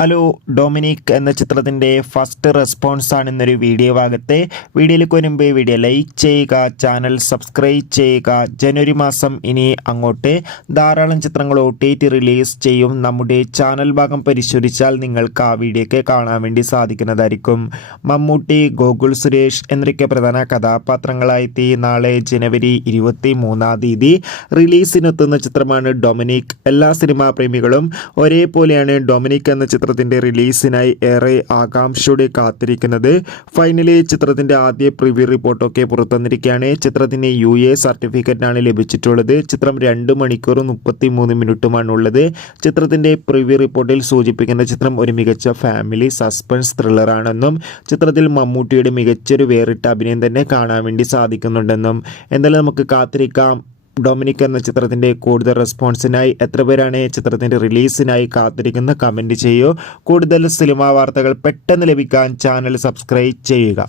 Hello Dominic എന്ന ചിത്രത്തിൻ്റെ first response ആണ് ഇന്നൊരു വീഡിയോ ഭാഗത്തെ. വീഡിയോയിലേക്ക് വരുമ്പോൾ വീഡിയോ ലൈക്ക് ചെയ്യുക, ചാനൽ സബ്സ്ക്രൈബ് ചെയ്യുക. ജനുവരി മാസം ഇനി അങ്ങോട്ട് ധാരാളം ചിത്രങ്ങൾ OTT റിലീസ് ചെയ്യും. നമ്മുടെ ചാനൽ ഭാഗം പരിശോധിച്ചാൽ നിങ്ങൾക്ക് ആ വീഡിയോയ്ക്ക് കാണാൻ വേണ്ടി സാധിക്കുന്നതായിരിക്കും. മമ്മൂട്ടി, ഗോകുൽ സുരേഷ് എന്നൊക്കെ പ്രധാന കഥാപാത്രങ്ങളായി നാളെ ജനുവരി 23 റിലീസിനെത്തുന്ന ചിത്രമാണ് ഡൊമിനിക്. എല്ലാ സിനിമാ പ്രേമികളും ഒരേപോലെയാണ് ഡൊമിനിക് എന്ന ചിത്രത്തിൻ്റെ റിലീസിനായി ഏറെ ആകാംക്ഷയോടെ കാത്തിരിക്കുന്നത്. ഫൈനലി ചിത്രത്തിൻ്റെ ആദ്യ പ്രിവ്യൂ റിപ്പോർട്ടൊക്കെ പുറത്തുവന്നിരിക്കുകയാണ്. ചിത്രത്തിന് UA സർട്ടിഫിക്കറ്റാണ് ലഭിച്ചിട്ടുള്ളത്. ചിത്രം 2 മണിക്കൂറും 33 മിനിറ്റുമാണ് ഉള്ളത്. ചിത്രത്തിൻ്റെ പ്രിവ്യൂ റിപ്പോർട്ടിൽ സൂചിപ്പിക്കുന്ന ചിത്രം ഒരു മികച്ച ഫാമിലി സസ്പെൻസ് ത്രില്ലറാണെന്നും ചിത്രത്തിൽ മമ്മൂട്ടിയുടെ മികച്ചൊരു വേറിട്ട അഭിനയം തന്നെ കാണാൻ വേണ്ടി സാധിക്കുന്നുണ്ടെന്നും. എന്തായാലും നമുക്ക് കാത്തിരിക്കാം. ഡൊമിനിക് എന്ന ചിത്രത്തിൻ്റെ കൂടുതൽ റെസ്പോൺസിനായി എത്ര പേരാണ് ചിത്രത്തിൻ്റെ റിലീസിനായി കാത്തിരിക്കുന്ന കമൻറ്റ് ചെയ്യൂ. കൂടുതൽ സിനിമാ വാർത്തകൾ പെട്ടെന്ന് ലഭിക്കാൻ ചാനൽ സബ്സ്ക്രൈബ് ചെയ്യുക.